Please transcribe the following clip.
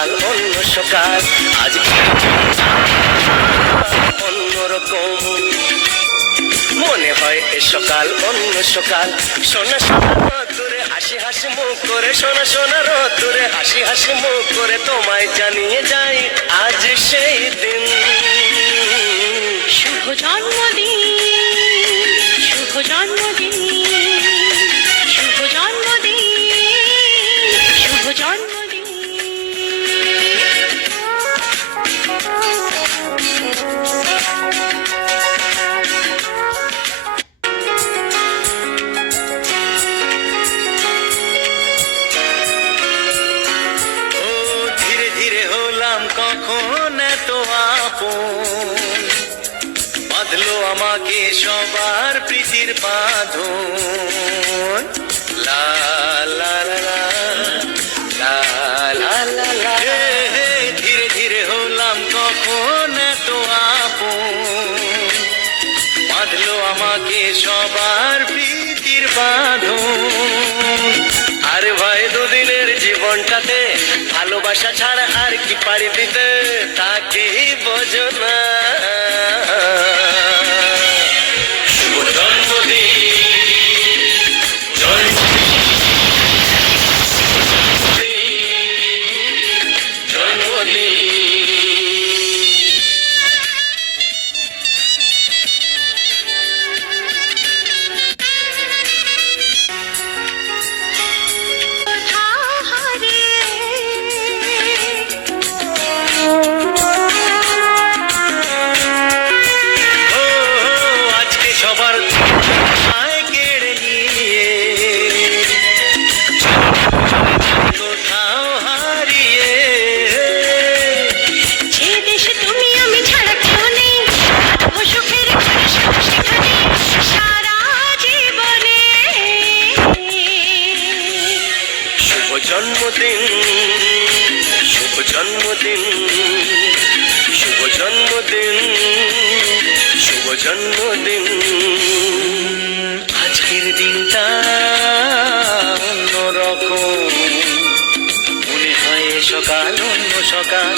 সকাল অন্য সকাল, আজ অন্যরকম মনে হয় এ সকাল অন্য সকাল। সোনা সোনা রোদ্দুরে হাসি হাসি মুখ করে, সোনা সোনা রোদ্দুরে হাসি হাসি মুখ করে তোমায় জানিয়ে যাই আজ সেই দিন। শুভ জন্মদিন, শুভ জন্মদিন, শুভ জন্মদিন, শুভ জন্মদিন। ধীরে ধীরে হলাম কখন এত আপন, বাঁধলো আমাকে সবার প্রীতির বাঁধন। লা লা লা লা, লা লা লা লা। ধীরে ধীরে হলাম কখন এত আপন, বাঁধলো আমাকে সবার প্রীতির বাঁধন। আরে ভাই দুদিনের জীবনটাতে ভালোবাসা ছাড়া আর কি পারি দিতে, তাকেই বোঝো না। শুভ জন্মদিন, জন্মদিন। সবার কেড়ে নিয়ে কোথাও হারিয়ে, যে দেশে তুমি আমি ছাড়া কেউ নেই, সুখের সেখানে সারা জীবনে। শুভ জন্মদিন, শুভ জন্মদিন, শুভ জন্মদিন, শুভ জন্মদিন। আজকের দিনটা অন্যরকম, মনে হয় সকাল অন্য সকাল।